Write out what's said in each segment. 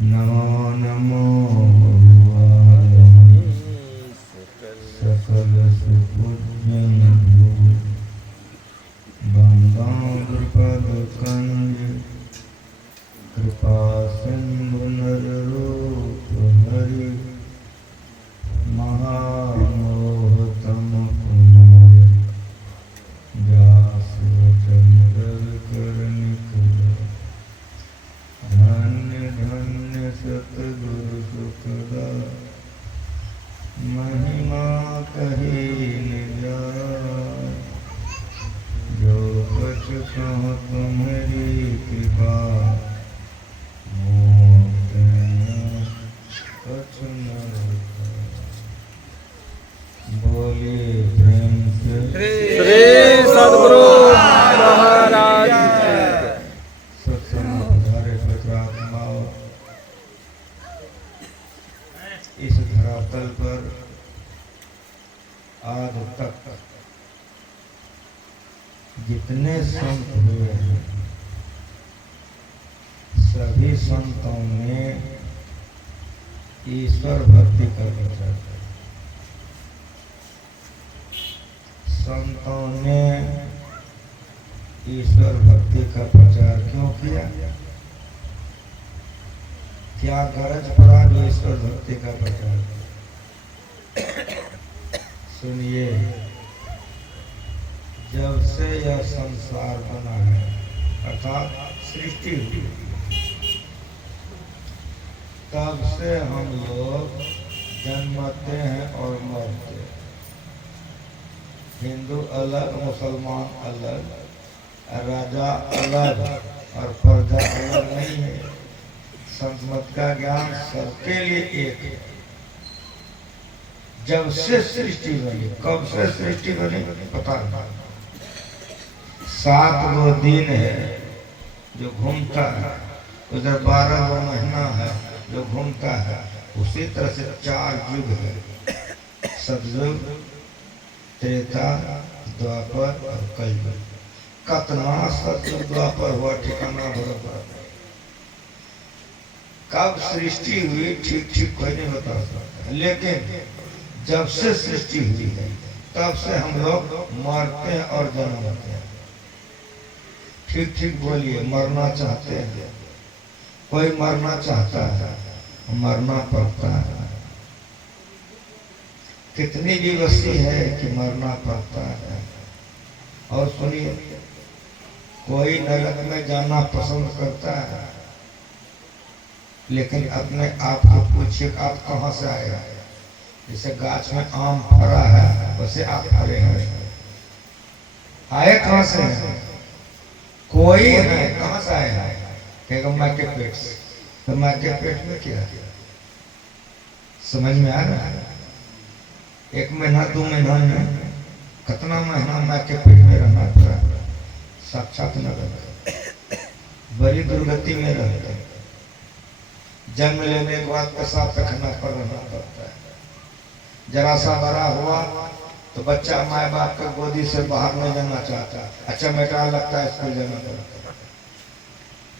नमो नमो भगवाय सकल सुपूज्य बंदाद्रपद कंज कृपा सिंधु नररूप हरि महामोहतम कुमार व्यास वचन कर निकल धन्य धन्य सतगुरु सुखदा महिमा कही न जाय जो कुछ कहो तुम्हारी कृपा मोह कुछ न होता। बोलिए प्रेम से श्री सद्गुरु महाराज की जय। सत्संग पधारे पवित्रात्माओं, इस धरातल पर आज तक जितने संत हुए हैं सभी संतों ने ईश्वर भक्ति का प्रचार किया। संतों ने ईश्वर भक्ति का प्रचार क्यों किया? क्या गरज पड़ा जो ईश्वर भक्ति का प्रचार किया? सुनिए, जब से यह संसार बना है अर्थात सृष्टि हुई, तब से हम लोग जन्मते हैं और मरते हैं। हिंदू अलग, मुसलमान अलग, राजा अलग और प्रजा अलग नहीं है। संत का ज्ञान सबके लिए एक है। जब से सृष्टि बनी, कब से सृष्टि बनी पता नहीं। 7 वो दिन है जो घूमता है, उधर 12 वो महीना है जो घूमता है। उसी तरह से 4 युग है, सतयुग, त्रेता, द्वापर और कलयुग। कितना सतयुग द्वापर हुआ ठिकाना बराबर। कब सृष्टि हुई ठीक ठीक कोई नहीं बता सकता, लेकिन जब से सृष्टि हुई है तब से हम लोग मरते हैं और जन्मते हैं। ठीक ठीक बोलिए, मरना चाहते हैं? कोई मरना चाहता है? मरना पड़ता है। कितनी विवशी है कि मरना पड़ता है। और सुनिए, कोई नरक में जाना पसंद करता है, लेकिन अपने आप को पूछिए आप कहाँ से आए हैं। जैसे गाछ में आम फरा है वैसे आप फरे हैं, आए कहाँ से हैं? कोई है, कहाँ से आए हैं? कहेगा माँ के पेट से। तो माँ के पेट में क्या समझ में आ रहा है? 1 महीना 2 महीना में कितना महीना माँ के पेट में रहना पड़ा। साक्षात न रहता, बड़ी दुर्गति में रहता है। जन्म लेने के बाद पेशाब पैखाना पर रहना पड़ता है। जरा सा बड़ा हुआ तो बच्चा माँ बाप के गोदी से बाहर नहीं जाना चाहता, अच्छा बेटा लगता है स्कूल जाना पड़ता है।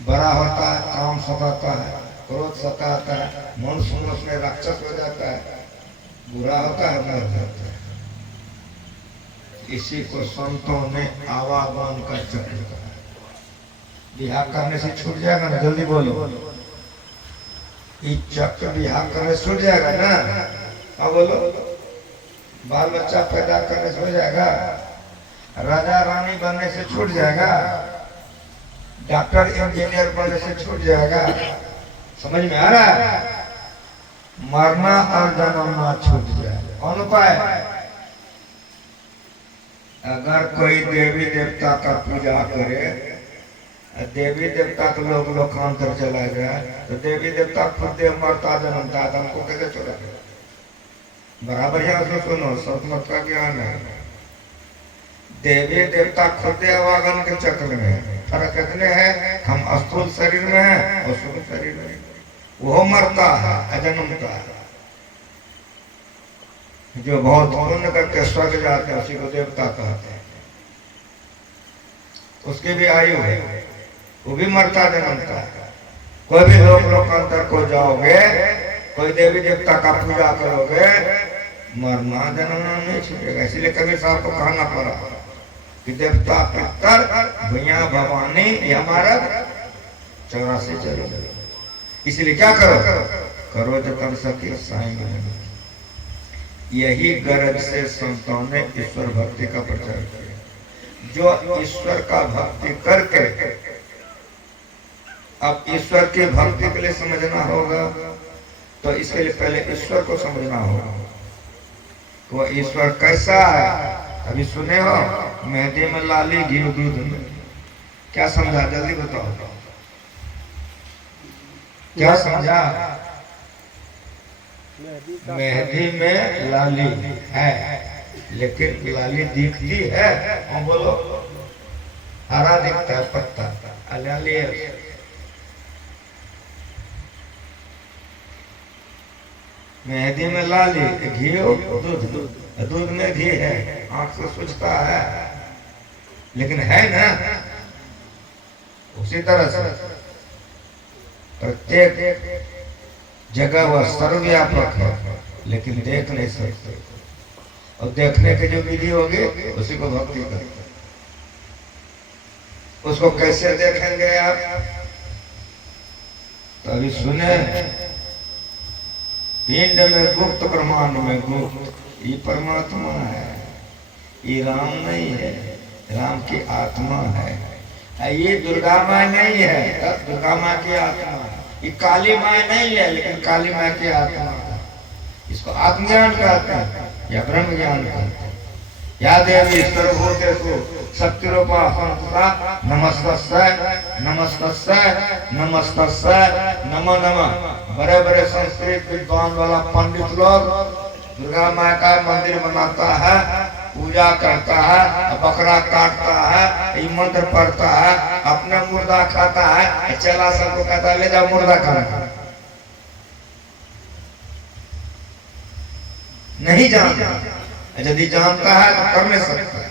बड़ा होता है, काम सताता है, क्रोध सताता है, मनुष्य में राक्षस हो जाता है, बुरा होता है, मर जाता है। इसी को संतों ने आवागमन का चक्र कहा। बिहार करने से छूट जाएगा ना, जल्दी बोलो। ये चक्र बिहार करने से छूट जाएगा ना? अब बोलो, बाल बच्चा पैदा करने से हो जाएगा, राजा रानी बनने से छूट जाएगा, डॉक्टर इंजीनियर बनने से छूट जाएगा। समझ में आ रहा है? मरना और जन्मना छूट जाए। कौन उपाय? अगर कोई देवी देवता का पूजा करे, देवी देवता के लोग लोकांतर चला गया, तो देवी देवता खुद मरता जन्मता, हमको कैसे चला गया? बराबर है। उसमें सुनो, सतमत का ज्ञान है। देवी देवता खुद अवागन के चक्र में। फर्क इतने है, हम स्थूल शरीर में हैं और सूक्ष्म शरीर में। वो मरता है, अजन्मता है। जो बहुत पुण्य करके स्वर्ग जाते हैं उसी को देवता कहते हैं। उसकी भी आयु है, वो भी मरता जन्मता है। कोई भी लोकांतर को जाओगे, कोई देवी देवता का पूजा करोगे, मरना जन्मना नहीं छूटेगा। इसलिए कबीर साहब को कहना पड़ा कि देवता पितर भैया भवानी ये हमारा 84 चलो। इसलिए क्या करो, करो जो कर सके साईं बने। यही गरज से संतों ने ईश्वर भक्ति का प्रचार किया। जो ईश्वर का भक्ति करके, अब ईश्वर की भक्ति के लिए समझना होगा तो इसके लिए पहले ईश्वर को समझना होगा। वो ईश्वर कैसा है? अभी सुने हो, मेहंदी में लाली घी दूध में, क्या समझा? जल्दी बताओ, क्या समझा? मेहंदी में लाली है, लेकिन लाली दिखती है? हाँ बोलो, हरा दिखता है पत्ता, लाली है। मेहंदी में लाली, घी दूध, दूध में घी है, आंख से सूझता है, लेकिन है ना। उसी तरह से प्रत्येक जगह वह सर्वव्यापक है, लेकिन देख नहीं सकते। और देखने की जो विधि होगी उसी को भक्ति करते। उसको कैसे देखेंगे आप? तो अभी सुने, पिंड में गुप्त, ब्रह्मांड में गुप्त, ये परमात्मा है, ये राम नहीं है, राम की आत्मा है। ये दुर्गा माँ नहीं है, दुर्गा माँ की आत्मा है। ये काली माँ नहीं है, लेकिन काली माँ की आत्मा है। इसको आत्मज्ञान कहते हैं या ब्रह्म ज्ञान कहते हैं। या देवी सर्वभूतेषु शक्तिरूपा संस्था नमस्तस्यै नमस्तस्यै नमस्तस्यै नमो नमः। बड़े बड़े संस्कृत विद्वान वाला पंडित लोग दुर्गा माँ का मंदिर बनाता है, पूजा करता है, बकरा काटता है, ये मंत्र पढ़ता है, अपने मुर्दा खाता है, चेला सबको कहता है ले जाओ मुर्दा खाना। नहीं जानता, यदि जानता है तो कर नहीं सकता।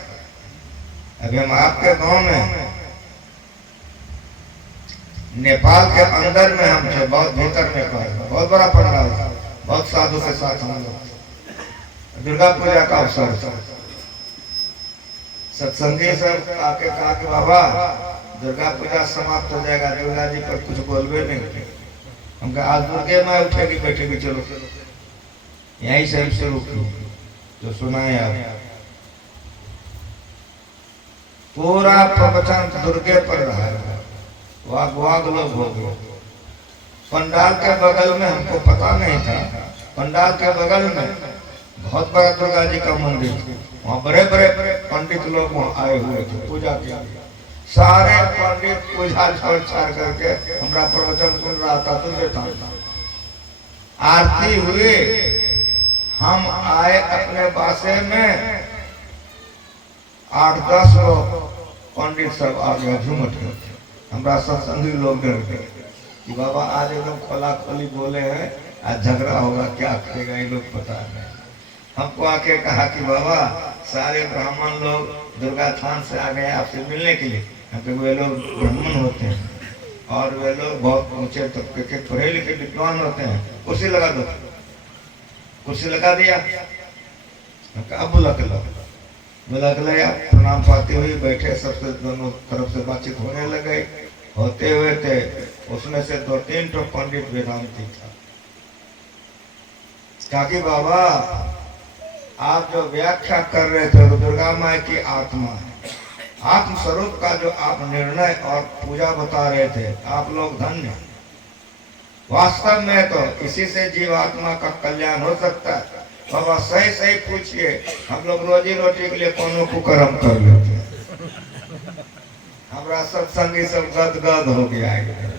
अभी हम आपके गांव में, नेपाल के अंदर में हम थे, बहुत भीतर नेपाल, बहुत बड़ा पंडाल था, बहुत साधु के साथ हम लोग, दुर्गा पूजा का अवसर था। सत्संगी सब आके कहा कि बाबा दुर्गा पूजा समाप्त हो जाएगा, दुर्गा जी पर कुछ बोलबे नहीं। हम कहा आज दुर्गे माँ उठेगी बैठेगी, चलो यहीं से हम शुरू की जो सुनाए आप। पूरा प्रवचन दुर्गे पर रहा है, वाग वाग लोग हो गए। पंडाल के बगल में, हमको पता नहीं था, पंडाल के बगल में बहुत बड़ा दुर्गा जी का मंदिर था। वहाँ बड़े बड़े पंडित लोग वहाँ आए हुए थे पूजा के लिए। सारे पंडित पूजा छोड़ छाड़ करके हमारा प्रवचन सुन रहा था। तुझे था आरती हुए, हम आए अपने बासे में, 8-10 लोग पंडित सब आ गए झूमट। हमारा सत्संगी लोग डर गए कि बाबा आज एकदम खोला खोली बोले हैं, आज झगड़ा होगा, क्या करेगा ये लोग पता नहीं। हमको आके कहा कि बाबा सारे ब्राह्मण लोग दुर्गा थान से आ गए आपसे मिलने के लिए। वे लोग ब्राह्मण होते हैं और वे लोग बहुत ऊंचे तबके के पढ़े लिखे विद्वान होते हैं। कुर्सी लगा दो, कुर्सी लगा दिया। अब बुला के लो, बुला के लिया, प्रणाम पाते हुए बैठे, सबसे दोनों तरफ से बातचीत होने लगे। होते हुए थे उसमें से 2-3 तो पंडित वेदांती था। काकी बाबा आप जो व्याख्या कर रहे थे वो दुर्गा माँ की आत्मा है, आत्म स्वरूप का जो आप निर्णय और पूजा बता रहे थे, आप लोग धन्य। वास्तव में तो इसी से जीवात्मा का कल्याण हो सकता है। बाबा सही सही पूछिए, हम लोग रोजी रोटी के लिए कौन कुकर्म कर लेते हैं। हमारा सत्संगी सब गदगद हो गया है।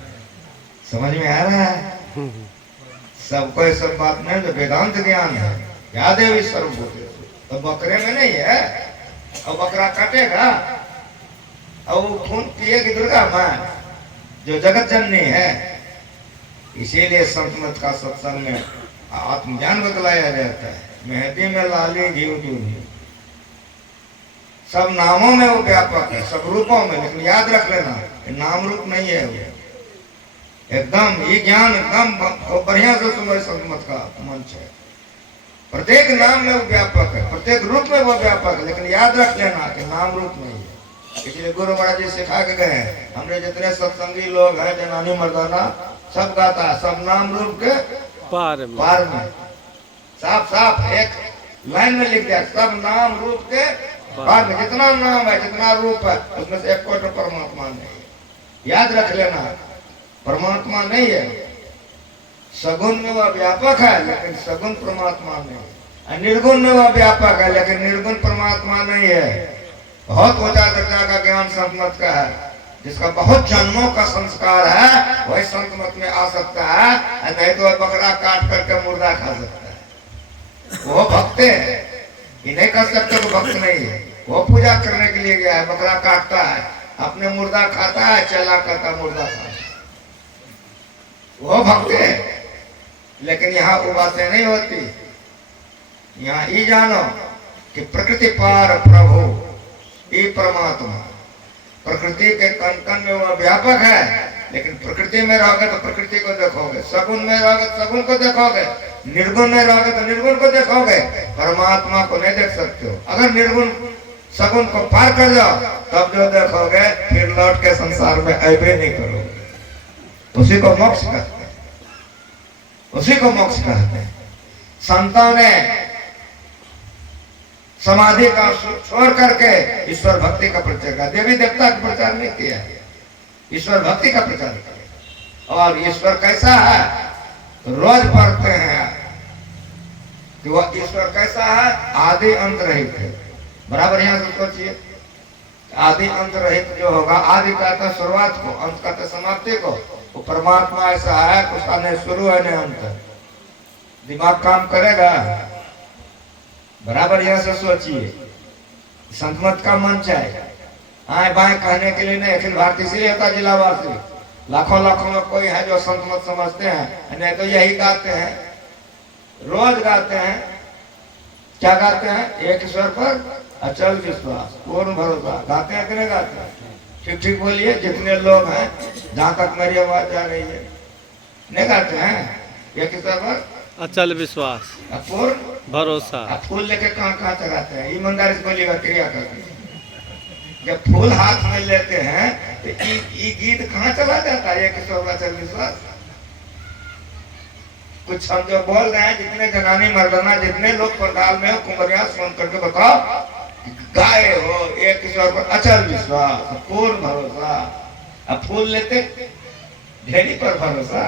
समझ में आ रहा है? सबको ये सब बात नहीं, तो वेदांत ज्ञान है। याद है सर्वभूत, तो बकरे में नहीं है। और बकरा काटेगा और वो खून पिएगी दुर्गा माँ जो जगत जननी है। इसीलिए संत का सत्संग में आत्मज्ञान बतलाया जाता है। मेहंदी में लाली घी दूध, सब नामों में वो व्यापक है, सब रूपों में। लेकिन याद रख लेना नाम रूप नहीं है वो, एकदम ये ज्ञान एकदम बढ़िया से सुनो। संगमत का मंच है, प्रत्येक नाम में वो व्यापक है, प्रत्येक रूप में वो व्यापक है, लेकिन याद रख लेना कि नाम रूप नहीं है। इसलिए गुरु महाराज जी सिखा के गए हैं, हमने जितने सत्संगी लोग हैं, जनानी मर्दाना सब गाता है, सब नाम रूप के पार में साफ साफ एक लाइन में लिख दिया, सब नाम रूप के पार में। जितना नाम है, जितना रूप है, उसमें से एक कोट परमात्मा नहीं है। याद रख लेना, परमात्मा नहीं है। सगुण में वह व्यापक है, लेकिन सगुण परमात्मा नहीं है। निर्गुण में वह व्यापक है, लेकिन निर्गुण परमात्मा नहीं है। बहुत ऊंचा दर्जा का ज्ञान संत मत का है। जिसका बहुत जन्मों का संस्कार है वही संत मत में आ सकता है, नहीं तो वह बकरा काट करके मुर्दा खा सकता है। वो भक्त है, ये नहीं कर सकते तो भक्त नहीं है। वो पूजा करने के लिए गया है, बकरा काटता है, अपने मुर्दा खाता है, चला करता मुर्दा खाता है, वो भक्त है। लेकिन यहाँ वो बातें नहीं होती। यहाँ ये जानो कि प्रकृति पार प्रभु ये परमात्मा, प्रकृति के कण कण में वह व्यापक है, लेकिन प्रकृति में रहोगे तो प्रकृति को देखोगे, सगुण में रहोगे तो सगुण को देखोगे, निर्गुण में रहोगे तो निर्गुण को देखोगे, परमात्मा को नहीं देख सकते हो। अगर निर्गुण सगुण को पार कर जाओ तब जो देखोगे, फिर लौट के संसार में ऐबे नहीं करोगे। उसी को मोक्ष कहते हैं, उसी को मोक्ष कहते हैं। संतों ने समाधि का छोड़ करके ईश्वर भक्ति का प्रचार किया, देवी देवता का प्रचार नहीं किया, ईश्वर भक्ति का प्रचार किया। और ईश्वर कैसा है, रोज पढ़ते हैं कि वह ईश्वर कैसा है, आदि अंत रहित है। बराबर यहाँ से सोचिए, आदि अंत रहित जो होगा, आदि कहता शुरुआत को, अंत कहता समाप्ति को, वो परमात्मा ऐसा है, उसका न शुरू है न अंत। दिमाग काम करेगा? बराबर यहाँ से सोचिए। संतमत का मंच है, आए बाएं कहने के लिए नहीं, अखिल भारतीय इसलिए होता जिलावासी, लाखों लाखों में कोई है जो संतमत समझते हैं, नहीं तो यही गाते हैं, रोज गाते हैं। क्या गाते हैं? एक ईश्वर पर अचल विश्वास, पूर्ण भरोसा। गाते हैं कि नहीं गाते हैं? ठीक ठीक बोलिए, जितने लोग हैं, जहाँ तक मेरी आवाज जा रही है, नहीं गाते हैं? एक ईश्वर पर अचल विश्वास, पूर्ण भरोसा। आप फूल लेके कहाँ कहाँ चढ़ाते हैं? ईमानदारी से बोलिएगा, क्रिया करके। जब फूल हाथ में लेते हैं तो ये गीत कहाँ चला जाता है? एक ईश्वर पर अचल विश्वास। कुछ हम जो बोल रहे हैं, जितने जनानी मर्दाना जितने लोग पंडाल में हो, कुंवरिया फोन करके बताओ, गाए हो एक ईश्वर पर अचल विश्वास, पूर्ण भरोसा। अब फूल लेते ढेरी पर भरोसा।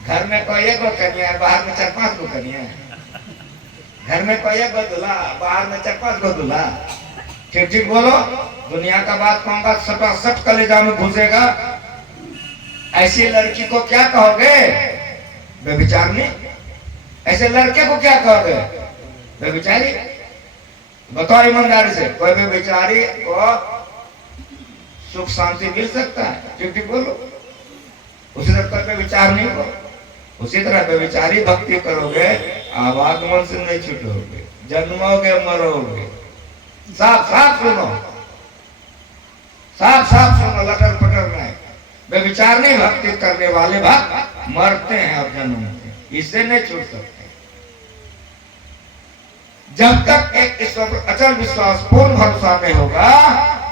घर में कोई एक गो कन्या, बाहर में 4-5 गो कन्या। घर में कोई एक गो दूल्हा, बाहर में 4-5 गो दूल्हा। ठीक ठीक बोलो, दुनिया का बात कहूंगा, सट कलेजा में घुसेगा। ऐसी लड़की को क्या कहोगे? व्यभिचारिणी। ऐसे लड़के को क्या कहोगे? व्यभिचारी। बताओ ईमानदारी से, कोई व्यभिचारी को सुख शांति मिल सकता है? ठीक ठीक बोलो। उसी तरह कोई विचार नहीं हो, उसी तरह व्यभिचारी भक्ति करोगे, आवागमन से नहीं छूटोगे, जन्मोगे मरोगे। साफ साफ सुनो, साफ साफ सुनो, लटर पटर नहीं। व्यभिचार नहीं, भक्ति करने वाले भक्त मरते हैं और जन्मते, इससे नहीं छूट सकते। जब तक एक ईश्वर पर अचल विश्वास, पूर्ण भरोसा नहीं होगा,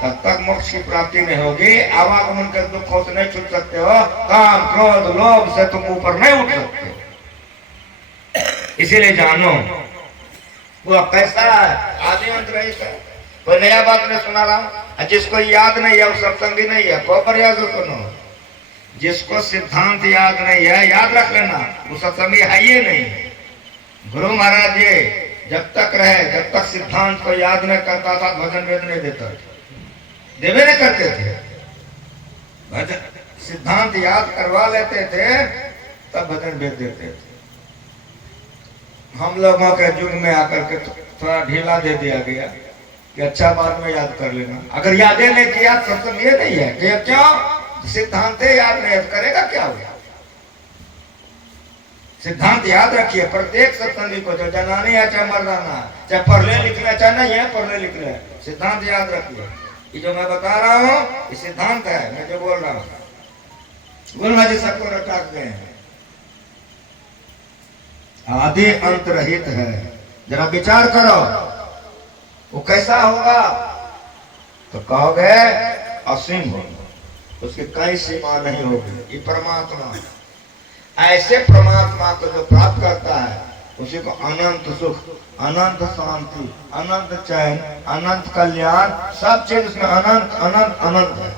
तब तक मोक्ष की प्राप्ति नहीं होगी। आवागमन के दुखों से नहीं छूट सकते हो, काम क्रोध लोभ से तुम ऊपर नहीं उठ सकते। इसीलिए जानो वो कैसा है, आदि अंत रहित है। कोई नया बात नहीं सुना रहा हूं। जिसको याद नहीं है वो सत्संगी नहीं है। को प्रयास सुनो, जिसको सिद्धांत याद नहीं है, याद रख लेना, वो सत्संगी है ही नहीं। गुरु महाराज जी जब तक रहे, जब तक सिद्धांत को याद नहीं करता था, भजन वेद नहीं देता, देवे नहीं करते थे। भजन सिद्धांत याद करवा लेते थे, तब भजन वेद देते थे। हम लोगों के युग में आकर के थोड़ा ढीला दे दिया गया कि अच्छा बाद में याद कर लेना। अगर याद नहीं किया तो सत्संग ये नहीं है कि क्यों? सिद्धांत याद नहीं करेगा क्या होगा? सिद्धांत याद रखिए। प्रत्येक सत्संगी को, जो जनानी है चाहे मर्दाना, चाहे पढ़ले लिखले चाहे नहीं है पढ़ले लिखले, सिद्धांत याद रखिए। ये जो मैं बता रहा हूँ ये सिद्धांत है, मैं जो बोल रहा हूँ ब्रह्मा जी सबको रटाक गए हैं, आदि अंत रहित है। जरा विचार करो वो कैसा होगा, तो कहोगे असीम होगा, उसकी कई सीमा नहीं होगी। ये परमात्मा, ऐसे परमात्मा को जो प्राप्त करता है उसी को अनंत सुख, अनंत शांति, अनंत चैन, अनंत कल्याण, सब चीज उसमें अनंत अनंत अनंत है।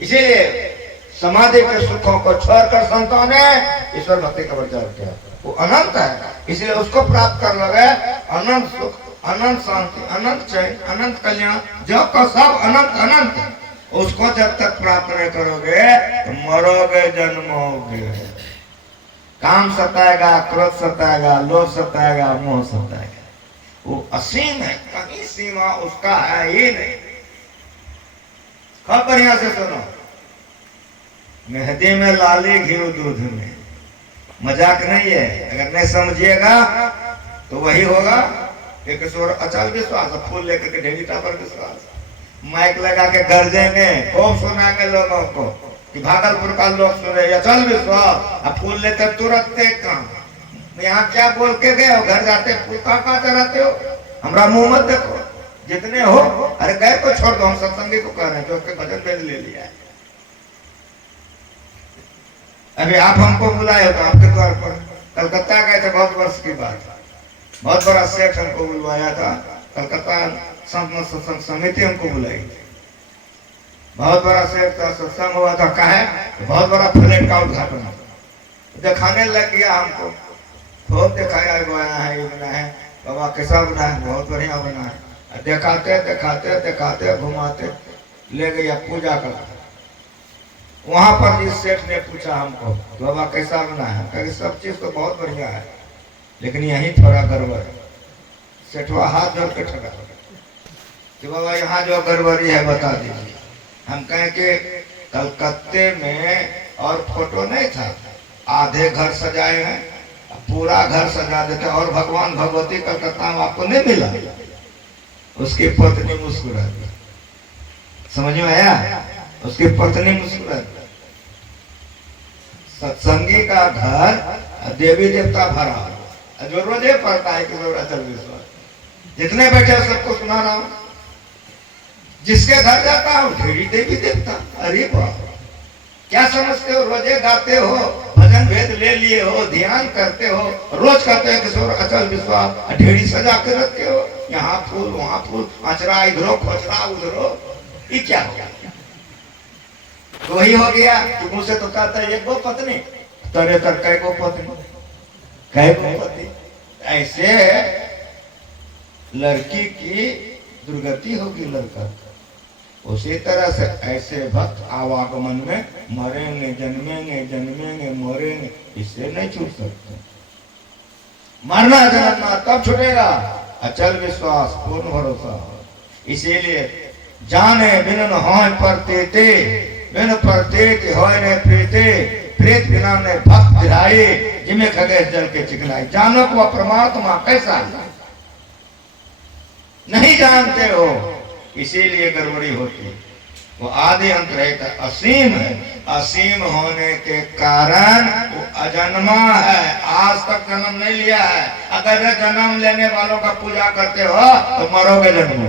इसीलिए समाधि के सुखों को छोड़कर संतों ने ईश्वर भक्ति का प्रचार किया। वो अनंत है, इसलिए उसको प्राप्त कर लोगे अनंत सुख, अनंत शांति, अनंत चैन, अनंत कल्याण, जो का सब अनंत अनंत। उसको जब तक प्राप्त नहीं करोगे तो मरोगे, जन्मोगे। काम सताएगा, क्रोध सताएगा, लोभ सताएगा, मोह सताएगा। वो असीम है, कहीं सीमा उसका है ही नहीं। खूब बढ़िया से सुनो, मेहंदी में लाली, घी दूध में, मजाक नहीं है। अगर नहीं समझिएगा तो वही होगा। एक स्वर अचल विश्वास, फूल लेकर के ढेरीटा पर विश्वास, माइक लगा के गरजेंगे, खूब सुनाएंगे लोगों को कि भागलपुर का लोग सुने अचल विश्वास, अब फूल लेते तुरंत काम। यहाँ क्या बोल के गए हो, घर जाते फूल कहाँ चढ़ाते हो, हमारा मुंह मत देखो, जितने हो। अरे गैर को छोड़ दो, हम सत्संगी को कह रहे हैं जो उसके भजन भेज ले लिया है। अभी आप हमको बुलाए हो तो आपके द्वार पर कलकत्ता गए थे, बहुत वर्ष की बात, बहुत बड़ा सेठ हमको बुलवाया था, कलकत्ता सत्संग समिति हमको बुलाई थी, बहुत बड़ा सेठ का सत्संग हुआ था। कहे बहुत बड़ा फ्लैट का उद्घाटन दिखाने लग गया हमको, बहुत दिखाया है, ये बना है बाबा, कैसा बना है, बहुत बढ़िया बना है। दिखाते दिखाते दिखाते घुमाते ले गया पूजा कर। वहां पर जिस सेठ ने पूछा हमको बाबा कैसा बना है, कहे सब चीज तो बहुत बढ़िया है लेकिन यही थोड़ा गड़बड़ है। सेठवा हाथ जोड़ के ठगा कि बाबा यहाँ जो गड़बड़ी है बता दीजिए। हम कहें कि कलकत्ते में और फोटो नहीं था, आधे घर सजाए हैं, पूरा घर सजा देते, और भगवान भगवती कलकत्ता में आपको नहीं मिला। उसकी पत्नी मुस्कुरा दी, समझ में आया? उसकी पत्नी मुस्कुरा दी। सत्संगी का घर देवी देवता भरा, जो रोजे पढ़ता है कि अचल विश्वास, जितने बैठे सबको सुना रहा हूं, जिसके घर जाता हूं ढेरी देवी देवता। अरे बाप, क्या समझते हो, रोजे गाते हो, भजन भेद ले लिए हो, ध्यान करते हो, रोज कहते हैं किशोर अचल विश्वास, ढेरी सजा के रखते हो, यहाँ फूल वहां फूल, अचरा इधरो खोचरा उधरो, ये क्या हो गया? तो वही हो गया कि मुझसे तो कहता है एक गो पत्नी, तरे तर कै गो पत्नी, कै गो पति। ऐसे लड़की की दुर्गति होगी लड़का। उसी तरह से ऐसे भक्त आवागमन में मरेंगे, जन्मेंगे, जन्मेंगे, मरेंगे, इससे नहीं छूट सकते। मरना जन्मना तब छूटेगा अचल विश्वास, पूर्ण भरोसा। इसीलिए जाने बिन होय परतेते, बिन परतेते होय ने प्रीते, प्रेत बिना ने भक्त दिलाई, जिमे खगे जल के चिकनाई। जानो को परमात्मा कैसा है नहीं जानते हो, इसीलिए गड़बड़ी होती है। वो आदि अंत रहता असीम है, असीम होने के कारण वो अजन्मा है, आज तक जन्म नहीं लिया है। अगर जन्म लेने वालों का पूजा करते हो तो मरोगे जन्म।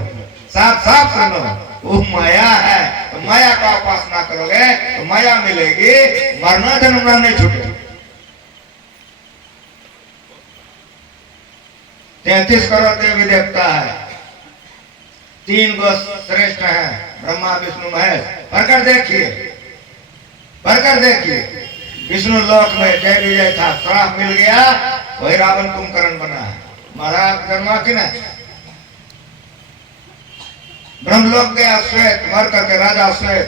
साफ साफ सुनो, वो माया है, तो माया का उपासना करोगे तो माया मिलेगी, मरना जन्मना नहीं छूटेगा। 33 करोड़ देवी देवता है, 3 गो श्रेष्ठ हैं, ब्रह्मा विष्णु महेश। पढ़कर देखिए, पढ़कर देखिए। विष्णु लोक में जय विजय था, श्राप मिल गया, वही रावण कुंभकर्ण बना है। महाराज जन्मा कि नहीं? ब्रह्मलोक गया श्वेत, मर करके राजा श्वेत।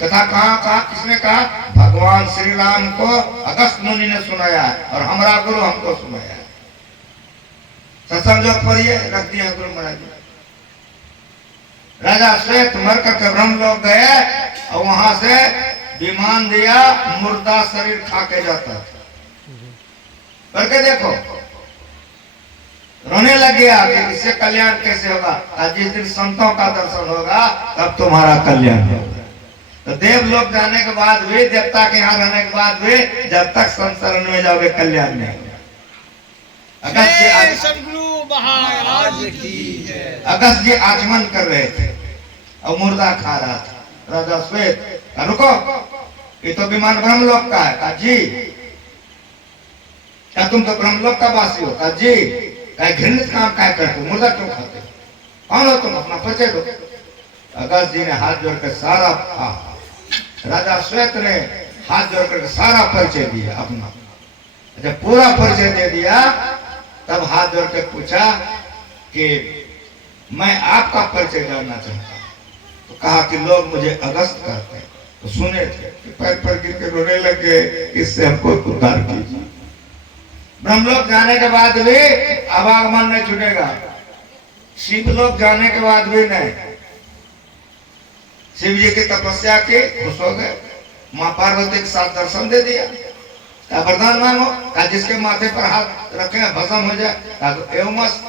कथा कहाँ कहा, किसने कहा? भगवान श्री राम को अगस्त मुनि ने सुनाया है और हमारा गुरु हमको सुनाया है। सत्संग जो पढ़िए, रख दिया गुरु महाराज। राजा श्वेत मर करके ब्रह्मलोक गए और वहां से विमान दिया, मुर्दा शरीर खा के जाता था। करके देखो, रोने लग गया कि इससे कल्याण कैसे होगा। जिस दिन संतों का दर्शन होगा तब तुम्हारा कल्याण होगा। तो देव लोग जाने के बाद भी, देवता के यहाँ रहने के बाद भी, जब तक संसरण में जाओगे कल्याण नहीं होगा। अगस्त जी आचमन कर रहे थे और मुर्दा खा रहा था। राजा श्वेत रुको, ये तो विमान ब्रह्मलोक का है। कहा जी, क्या तुम तो ब्रह्मलोक का वासी हो? कहा जी। क्या घृणित काम क्या करते हो, मुर्दा क्यों खाते हो? कौन हो तुम, अपना परिचय दो। अगस्त जी ने हाथ जोड़कर सारा, राजा श्वेत ने हाथ जोड़कर सारा परिचय दिया अपना। जब पूरा परिचय दे दिया तब हाथ जोड़कर पूछा कि मैं आपका परिचय जानना चाहता हूं। तो कहा कि लोग मुझे अगस्त कहते हैं। तो सुने थे कि पैर पर गिर के रोने लग गए, इससे हमको उद्धार कीजिए। ब्रह्मलोक जाने के बाद भी आवागमन नहीं छूटेगा, शिवलोक जाने के बाद भी नहीं। शिव जी की तपस्या की, खुश हो गए, माँ पार्वती के साथ दर्शन दे दिया। क्या वरदान मांगो? कहा जिसके माथे पर हाथ रखे भस्म हो जाए। कहा एवं मस्त।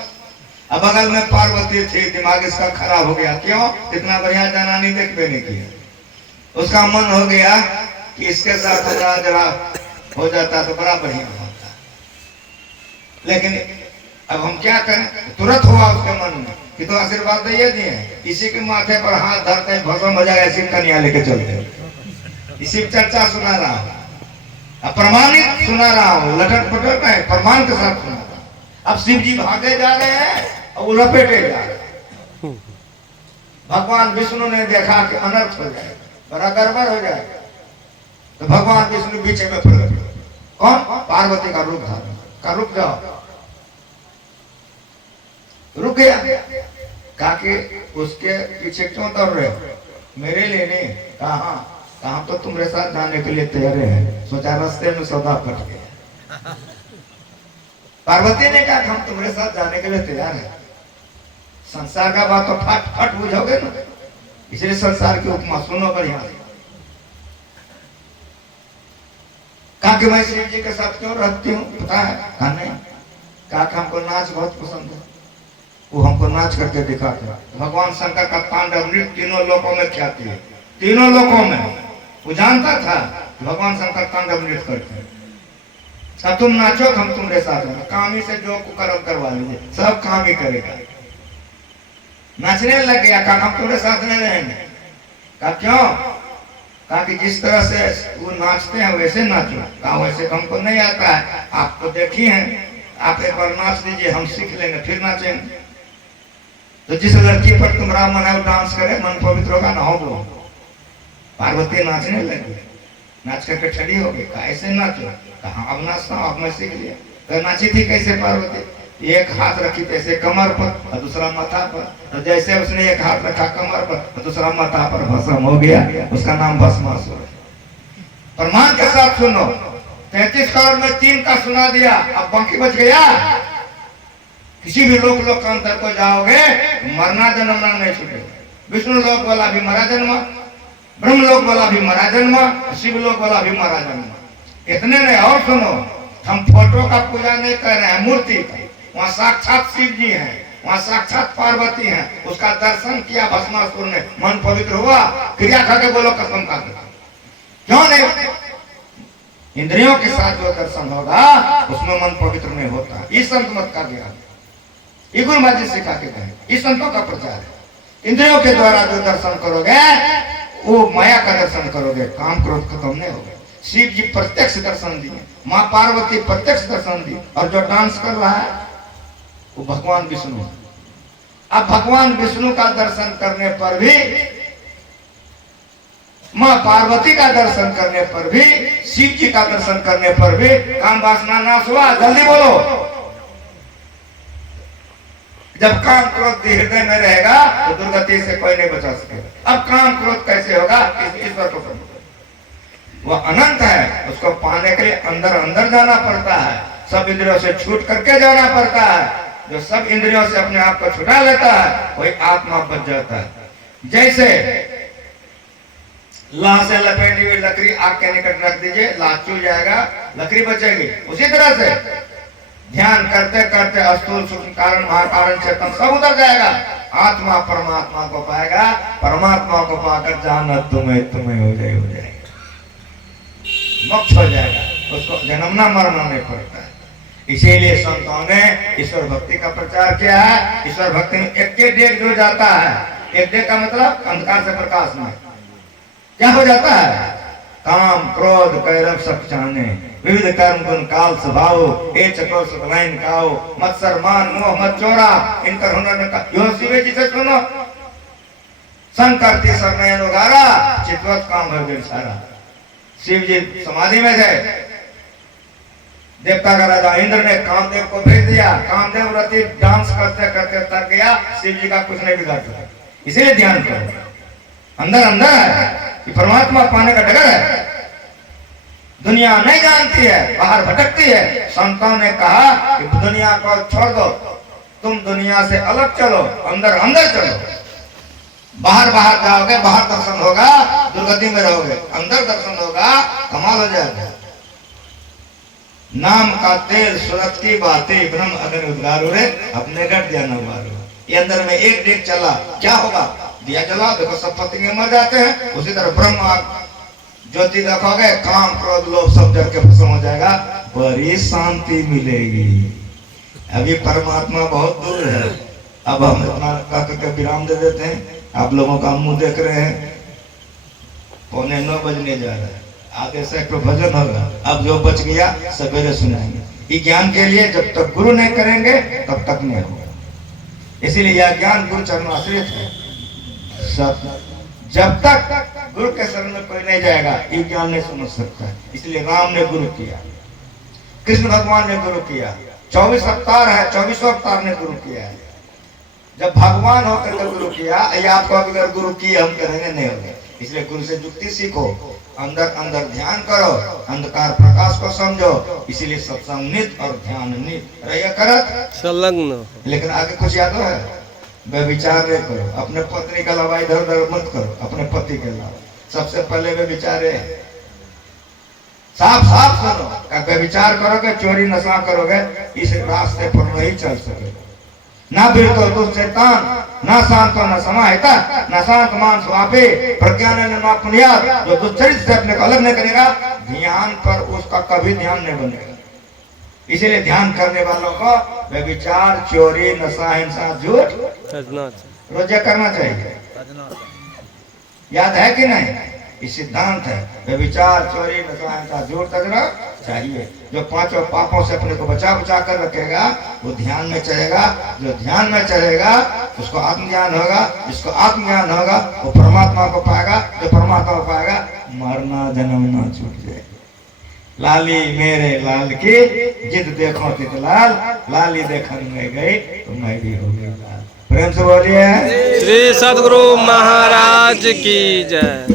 अब बगल में पार्वती थी, दिमाग इसका खराब हो गया। क्यों? इतना बढ़िया जनानी देखते नहीं किया। उसका मन हो गया कि इसके साथ हमारा जरा हो जाता तो बड़ा बढ़िया होता। लेकिन अब हम क्या करें? तुरंत हुआ उसके मन में कि तो आशीर्वाद दे दिए, इसी के माथे पर हाथ धरते भस्म हो जाए, ऐसी कन्या लेके चलते। इसी चर्चा सुना रहा हूं, प्रमाणित सुना रहा हूं, लटक पटक नहीं, प्रमाण के साथ सुना रहा हूं। अब शिव जी भागे जा रहे हैं और वो लपेटे जा रहे हैं। भगवान विष्णु ने देखा कि अनर्थ हो जाए, बड़ा गड़बड़ हो जाए, तो भगवान विष्णु बीच में प्रकट हुए। कौन? पार्वती का रूप धारण। का रुक जाओ, रुक गया। कहा कि उसके पीछे क्यों दौड़ रहे हो? मेरे लिए नहीं। कहा कहा तो तुम्हारे साथ जाने के लिए तैयार है। सोचा रास्ते में सौदा फट गया। पार्वती ने कहा हम तुम्हारे साथ जाने के लिए तैयार है। संसार का बात तो फट फट बुझोगे ना, इसलिए संसार की उपमा सुनो बढ़िया से। कहा कि मैं शिव जी के साथ क्यों रहती हूँ पता है? कहा नहीं। कहा कि हमको नाच बहुत पसंद है, वो हमको नाच करके दिखाते हैं। भगवान शंकर का तांडव नृत्य तीनों लोकों में ख्याति है, तीनों लोकों में। वो जानता था भगवान शंकर तांडव नृत्य करते हैं। अब तुम नाचो, हम तुम्हारे साथ हैं। काम ही से जो कुकर्म करवा लीजिए, सब काम ही करेगा। नाचने लग गया। कहा हम तुम्हारे साथ नहीं रहेंगे। कहा क्यों? कहा कि जिस तरह से वो नाचते हैं वैसे नाचो। कहा वैसे हमको नहीं आता है, आप तो देखिए हैं, आप एक बार नाच दीजिए, हम सीख लेंगे फिर नाचेंगे। तो जिस लड़की पर तुम्हारा मन है वो डांस करे, मन पवित्र होगा ना हो। पार्वती नाचने लगी, नाच करके ठड़ी हो गई। कहा ऐसे नाचो। कहा अब नाचता हूँ, अब मैं सीख लिया। तो नाची थी कैसे पार्वती? एक हाथ रखी जैसे कमर पर और दूसरा माथा पर। तो जैसे उसने एक हाथ रखा कमर पर और दूसरा माथा पर, भस्म हो गया। उसका नाम भस्मासुर है। प्रमाण के साथ सुनो, 33 करोड़ में 3 का सुना दिया, अब बाकी बच गया। किसी भी लोकांतर को जाओगे, मरना जन्मना नहीं छूटेगा। विष्णु लोक वाला भी मरा जन्मा, ब्रह्म लोक वाला भी मरा जन्मा, शिव लोक वाला भी मरा जन्मा। इतने नहीं, और सुनो, हम फोटो का पूजा नहीं कर रहे हैं, मूर्ति की। वहाँ साक्षात शिव जी हैं, वहाँ साक्षात पार्वती हैं। उसका दर्शन किया भस्मासुर ने, मन पवित्र हुआ। क्रिया खा के बोलो कसम खा के। क्यों नहीं? इंद्रियों के साथ जो दर्शन होगा उसमें मन पवित्र नहीं होता। ये संत मत कर दिया, ये गुरु महाराज जी सिखा के गए, ये संतों का प्रचार है। इंद्रियों के द्वारा जो दर्शन करोगे वो माया का दर्शन करोगे, काम क्रोध खत्म नहीं होगा। शिव जी प्रत्यक्ष दर्शन दिए, माँ पार्वती प्रत्यक्ष दर्शन दी, और जो डांस कर रहा है वो भगवान विष्णु है। अब भगवान विष्णु का दर्शन करने पर भी, माँ पार्वती का दर्शन करने पर भी, शिव जी का दर्शन करने पर भी काम वासना नाश हुआ। जल्दी बोलो। जब काम क्रोध हृदय में रहेगा तो दुर्गति से कोई नहीं बचा सकेगा। अब काम क्रोध कैसे होगा? ईश्वर को समझो, वह अनंत है, उसको पाने के लिए अंदर अंदर जाना पड़ता है, सब इंद्रियों से छूट करके जाना पड़ता है। जो सब इंद्रियों से अपने आप को छुटा लेता है वही आत्मा बच जाता है। जैसे लाह से लपेटी हुई लकड़ी आग के निकट रख दीजिए, लाह चूल जाएगा, लकड़ी बचेगी। उसी तरह से ध्यान करते करते स्थूल सूक्ष्म कारण महाकारण चेतन सब उतर जाएगा। आत्मा परमात्मा को पाएगा, परमात्मा को पाकर जाना तुम्हें तुम्हें हो जाएगा, मोक्ष हो जाएगा, उसको जन्मना मरना नहीं पड़ता है। इसीलिए संतों ने ईश्वर भक्ति का प्रचार किया है। ईश्वर भक्ति में एक डेग जो जाता है, एक डेग का मतलब अंधकार से प्रकाश में क्या हो जाता है? काम क्रोध कैरव सब चाहने, विविध कर्म गुण काल स्वभाव, ए चकोर सुखलाइन काओ, मत्सर मान मोह मत चोरा, इनकर हुनर में यो शिवे जी से सुनो, संकर्ती सरनयन उगारा, चितवत काम हो गई सारा। शिव जी समाधि में थे, देवता का राजा इंद्र ने कामदेव को भेज दिया, कामदेव रति डांस करते करते थक गया, शिव जी का कुछ नहीं बिगाड़ सका। इसीलिए ध्यान करो, अंदर अंदर है, ये परमात्मा पाने का डगर है। दुनिया नहीं जानती है, बाहर भटकती है। संतों ने कहा कि दुनिया को छोड़ दो, तुम दुनिया से अलग चलो, अंदर अंदर चलो। बाहर बाहर जाओगे, बाहर दर्शन होगा, दुर्गति में रहोगे, अंदर दर्शन होगा, कमाल हो जाएगा। नाम का तेल सूरत की बातें ब्रह्म अगर उद्गारो रे, अपने घट दिया न मारो। ये अंदर में एक डेग चला, क्या होगा? दिया जला, देखो सब पत्नी मर जाते हैं। उसी तरह ब्रह्म आग ज्योति देखोगे, काम क्रोध लोभ सब जल के भस्म हो जाएगा, बड़ी शांति मिलेगी। अभी परमात्मा बहुत दूर है। अब हम इतना कहकर विराम दे देते हैं। आप लोगों का मुंह देख रहे हैं, 9:15 बजने जा रहा है, आगे से एक भजन होगा। अब जो बच गया सवेरे सुनाएंगे। ये ज्ञान के लिए जब तक गुरु नहीं करेंगे तब तक नहीं होगा। इसीलिए यह ज्ञान गुरु चरणाश्रित है। सब जब तक गुरु के शरण में कोई नहीं जाएगा, ये ज्ञान नहीं समझ सकता। इसलिए राम ने गुरु किया, कृष्ण भगवान ने गुरु किया, 24 अवतार है, 24 अवतार ने गुरु किया है। जब भगवान होकर के गुरु किया, ये आपको अगर गुरु किए हम करेंगे नहीं होगा। इसलिए गुरु से युक्ति सीखो, अंदर अंदर ध्यान करो, अंधकार प्रकाश को समझो। इसीलिए सत्संग नित और ध्यान नित रहिए करत संलग्न। लेकिन आगे कुछ याद है, व्यभिचार नहीं करो, अपने पत्नी के अलावा इधर उधर मत करो, अपने पति के अलावा। सबसे पहले व्यभिचार है, साफ साफ सुनो, व्यभिचार करोगे, चोरी नशा करोगे, इस रास्ते पर नहीं चल सके। ना बिरतो दुष्चेतान, ना शांतो न समाहिता, न शांत मान स्वापे, प्रज्ञान न पुण्यात। जो दुष्चरित से अपने को अलग नहीं करेगा, ध्यान पर उसका कभी ध्यान नहीं बनेगा। इसीलिए ध्यान करने वालों को व्यभिचार, चोरी, नशा, हिंसा, झूठ रोजे करना चाहिए। याद है कि नहीं? ये सिद्धांत है। व्यभिचार, चोरी, नशा, हिंसा, झूठ तजना चाहिए। जो 5 पापों से अपने को बचा कर रखेगा वो ध्यान में चलेगा। जो ध्यान में चलेगा उसको आत्मज्ञान होगा, जिसको आत्मज्ञान होगा वो परमात्मा को पाएगा, जो परमात्मा को पाएगा मरना जन्मना छूट जाए। लाली मेरे लाल की जिद देखो तित लाल, लाली देखन में गई तो मैं भी हो गई लाल। प्रेम से बोलिए श्री सद्गुरु महाराज की जय।